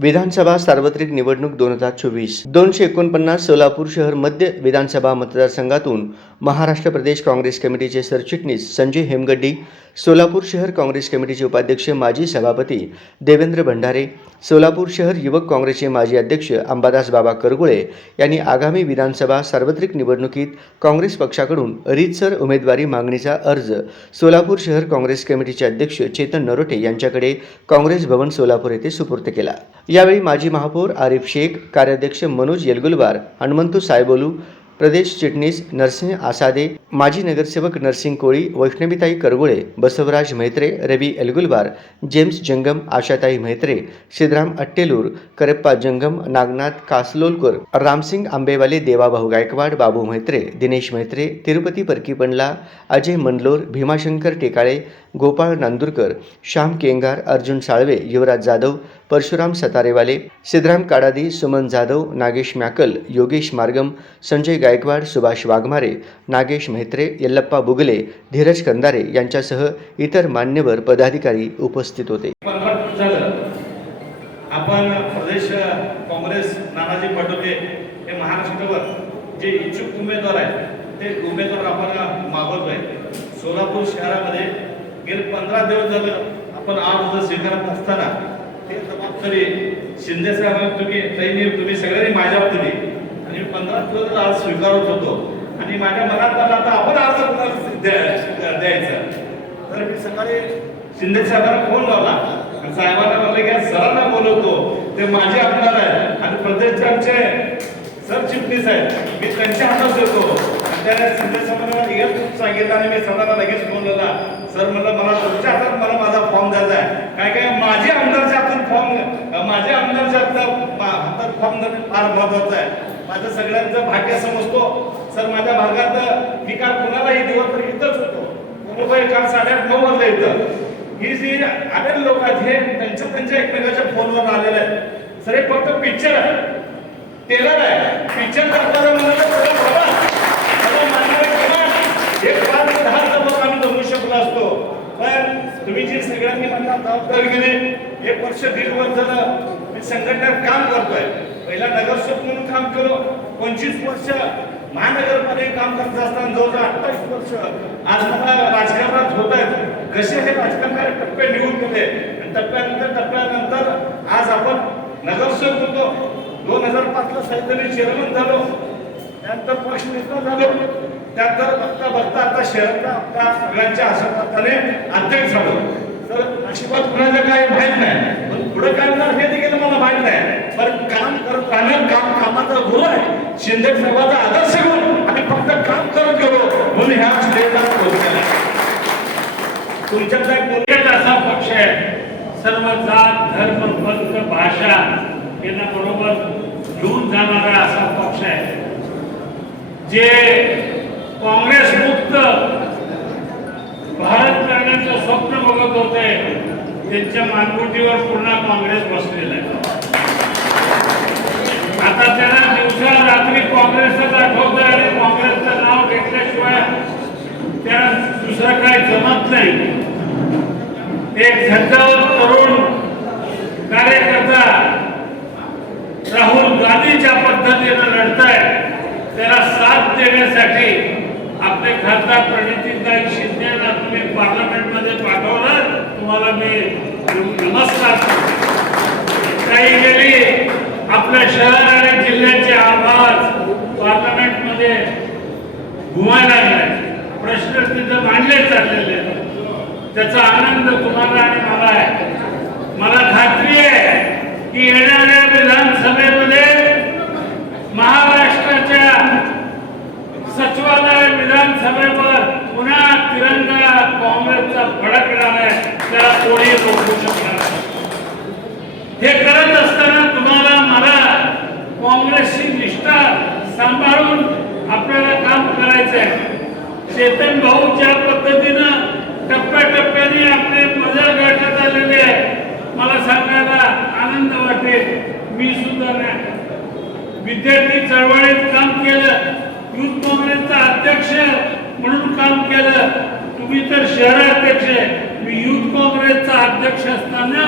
विधानसभा सार्वत्रिक निवडणूक दोन हजार चोवीस. दोनशे एकोणपन्नास सोलापूर शहर मध्य विधानसभा मतदारसंघातून महाराष्ट्र प्रदेश काँग्रेस कमिटीचे सरचिटणीस संजय हेमगड्डी सोलापूर शहर काँग्रेस कमिटीचे उपाध्यक्ष माजी सभापती देवेंद्र भंडारे सोलापूर शहर युवक काँग्रेसचे माजी अध्यक्ष अंबादास बाबा करगुळे यांनी आगामी विधानसभा सार्वत्रिक निवडणुकीत काँग्रेस पक्षाकडून रीतसर उमेदवारी मागणीचा अर्ज सोलापूर शहर काँग्रेस कमिटीचे अध्यक्ष चेतन नरोटे यांच्याकडे काँग्रेस भवन सोलापूर येथे सुपूर्द केला. यावेळी माजी महापौर आरिफ शेख कार्याध्यक्ष मनोज येलगुलवार हनुमंतू सायबोलू प्रदेश चिटणीस नरसिंह आसादे माजी नगरसेवक नरसिंह कोळी वैष्णवीताई करगुळे बसवराज म्हेत्रे रवी एलगुलवार जेम्स जंगम आशाताई म्हेत्रे सिद्धराम अट्टेलूर करप्पा जंगम नागनाथ कासलोलकर रामसिंग आंबेवाले देवाभाऊ गायकवाड बाबू म्हेत्रे दिनेश म्हेत्रे तिरुपती परकीपंडला अजय मंडलोर भीमाशंकर टेकाळे गोपाळ नांदुरकर श्याम केंगार अर्जुन साळवे युवराज जाधव परशुराम सतारेवाले सिद्धराम काडादी सुमन जाधव नागेश मॅकल योगेश मार्गम संजय गायकवाड सुभाष वाघमारे नागेश म्हेत्रे यल्लप्पा बुगले धीरज कंदारे यांच्यासह इतर मान्यवर पदाधिकारी उपस्थित होते. आपण प्रदेश काँग्रेस नानाजी पटोले हे महाराष्ट्रावर जे इच्छुक उमेदवार आहेत ते उमेदवार आपण मागवतो आहे सोलापूर शहरामध्ये गेले पंधरा दिवस झालं आपण आज स्वीकारत असताना ते जबाबदारी शिंदे साहेबांना तुम्ही ताईंनी तुम्ही सगळ्यांनी माझ्यावर दिली. आणि मी पंधरा दिवस आज स्वीकारत होतो. आणि माझ्या मनात आलं आता आपण आज द्यायचा द्यायचं? तर मी सकाळी शिंदे साहेबांना फोन लावला. आणि साहेबांना म्हटलं की सरांना बोलवतो. ते माझे आमदार आहेत. आणि प्रदेशचे आमचे सरचिटणीस आहेत. मी त्यांच्या हातात देतो. त्याने शिंदे साहेबांना लगेच सांगितलं आणि मी सरांना लगेच फोन लावला. सर म्हणलं मला तुमच्या हातात मला माझा फॉर्म द्यायचा आहे. काय काय माझे आमदारच्या हातून फॉर्म माझे आमदारच्या हातात हातात फॉर्म देणे फार महत्वाचं आहे. माझं सगळ्यांचं भाग्य समजतो. सर माझ्या भागात मी काल कुणालाही दिवस तर इथंच होतो. मुंबई काल साडेआठ नऊ वाजता इथं. ही जी आले लोक आहेत हे त्यांच्या त्यांच्या एकमेकाच्या फोनवर आलेले आहेत. सर हे फक्त पिक्चर आहे टेलर आहे. पिक्चर करताना म्हणलं तर मला मानणारे किमान एक पाच ते दहा सबक आम्ही जमू शकलो असतो पण तुम्ही जी सगळ्यांनी मला हे एक वर्ष दीड वर्ष झालं मी संघटनेत काम करतोय. पहिला नगरसेवक म्हणून काम केलो. पंचवीस वर्ष महानगरमध्ये काम करत असताना जवळजवळ अठ्ठावीस वर्ष आज मला राजकारणात होत आहेत. कसे हे राजकारणाचे टप्पे निघून गेले. आणि टप्प्यानंतर टप्प्यानंतर आज आपण नगरसेवक होतो. दोन हजार पाचला साहित्याने चेअरमन झालो. त्यानंतर पक्ष नेता झालो. त्यानंतर बघता बघता आता शहराचा आपल्या सगळ्यांच्या आशीर्वादाने अध्यक्ष झालो. तर आशीर्वाद कुणाचं काय माहीत नाही. पण पुढे काय होणार हे देखील मला माहीत नाही. पण काम करत राहणं काम कामाचा गुरु आहे. शिंदे साहेबाचा आदर्श घेऊन आणि फक्त काम करत गेलो म्हणून ह्या स्टेजला पोहोचलेला तुमच्याकडे एक एक असा पक्ष आहे. सर्व जात धर्म पंथ भाषा यांना बरोबर घेऊन जाणारा असा पक्ष आहे. जे काँग्रेस मुक्त बघत होते त्यांच्या मानगुटीवर पूर्ण काँग्रेस बसलेला आहे. आता त्यांना दिवसा रात्री काँग्रेसच आठवतं आणि काँग्रेसचं नाव घेतल्याशिवाय त्या दुसरं काय जमत नाही. एक झंझावर तरुण कार्यकर्ता राहुल गांधीच्या पद्धतीनं लढताय. त्याला साथ देण्यासाठी आपले खासदार प्रणितीताई शिंदेना तुम्ही पार्लमेंटमध्ये पाठवलं तुम्हाला मी नमस्कार काही गेली. आपल्या शहर आणि जिल्ह्याचे आवाज पार्लमेंटमध्ये घुमायला लागलाय प्रश्न तिथं मांडले चाललेले. त्याचा आनंद तुम्हाला आणि मला आहे. मला खात्री आहे की येणाऱ्या विधानसभेत विधानसभेवर पुन्हा तिरंगा काँग्रेसचा फडकणार आहे त्याला कोणी रोखू शकणार हे करत असताना तुम्हाला मला काँग्रेसची निष्ठा सांभाळून आपल्याला काम करायचं आहे चेतन भाऊ ज्या पद्धतीनं टप्प्याटप्प्याने आपले मजल गाठत आलेले आहे मला सांगायला आनंद वाटेल. मी सुद्धा नाही. विद्यार्थी चळवळी युथ काँग्रेसचा अध्यक्ष म्हणून काम केलं तुम्ही तर शहराध्यक्ष आहे. मी युथ काँग्रेसचा अध्यक्ष असताना